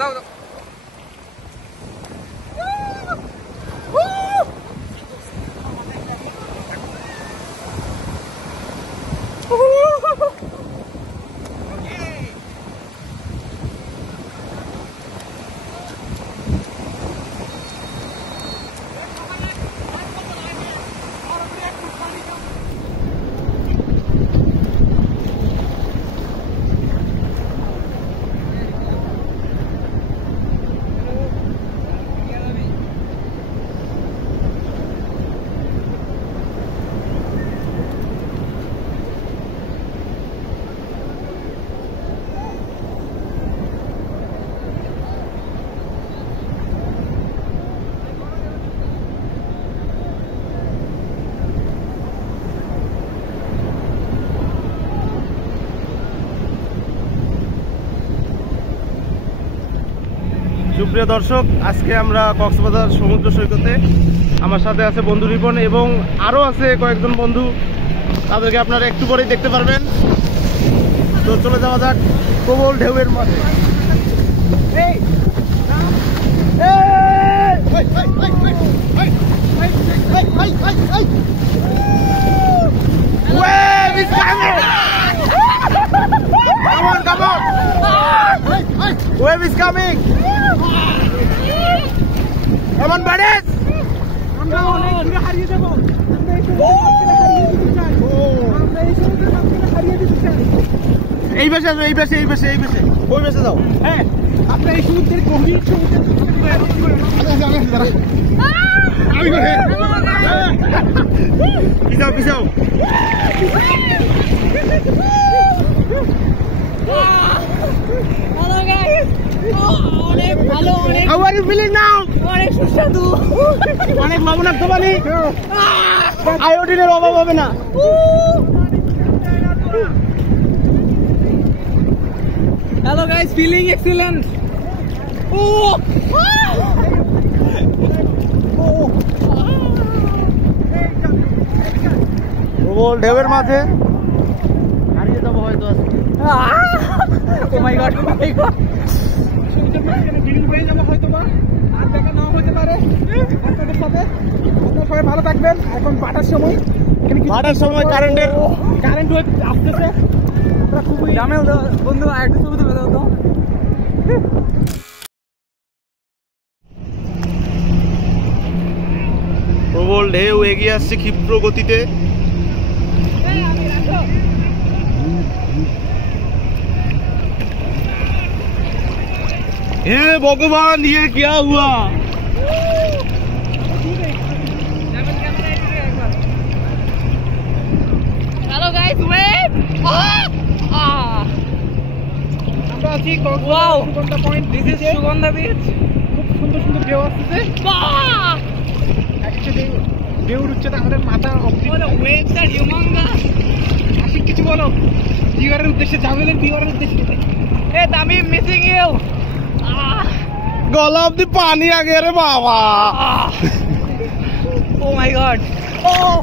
যাও সুপ্রিয় দর্শক, আজকে আমরা কক্সবাজার সমুদ্র সৈকতে। আমার সাথে আছে বন্ধু রিপন এবং আরও আছে কয়েকজন বন্ধু, তাদেরকে আপনারা একটু পরেই দেখতে পারবেন। তো চলে যাওয়া যাক প্রবল ঢেউয়ের মাঝে। Wave is coming! Come on, buddies! আমরা অনেক দূরে হারিয়ে যাব। আমরা এই সমুদ্রের মাঝখানে হারিয়ে দিতে চাই। এই পাশে আসো, এই পাশে, এই পাশে, এই পাশে। ওই পাশে যাও। হ্যাঁ, আপনি এই সমুদ্রের গভীর সমুদ্রের আমি করে। পিছাও, পিছাও। Hello guys. অনেক ভালো, অনেক। How are you feeling now? অনেক সুস্বাদু, অনেক লবণাক্ত পানি। আয়োডিনের অভাব হবে না। Hello guys, feeling excellent. প্রবল ঢেউয়ের মাঝে হারিয়ে যাবো হয়তো আজকে। Oh my god, oh my god. সবাই ভালো থাকবেন। এখন পাটার সময়, কারেন্টের কারেন্ট আসতেছে। জামেল বন্ধু একটা ছবি তুলে দাও তো। প্রবল ঢেউ এগিয়ে আসছে ক্ষিপ্র গতিতে। हे भगवान, ये क्या हुआ? Hello guys, wave. আমরা আছি Wow. Sugandha point. This is Sugandha beach. খুব সুন্দর সুন্দর ঢেউ আসছে। একটা ঢেউর উচ্চতা আমাদের মাথা অবধি। Oh, the waves are humongous. Ashiq কিছু বলো ভিউয়ারের উদ্দেশ্যে, জামেলের ভিউয়ারের উদ্দেশ্যে। Hey, Tamim, missing you. গলা অব্দি পানি আগে রে বাবা। Oh my god. Oh.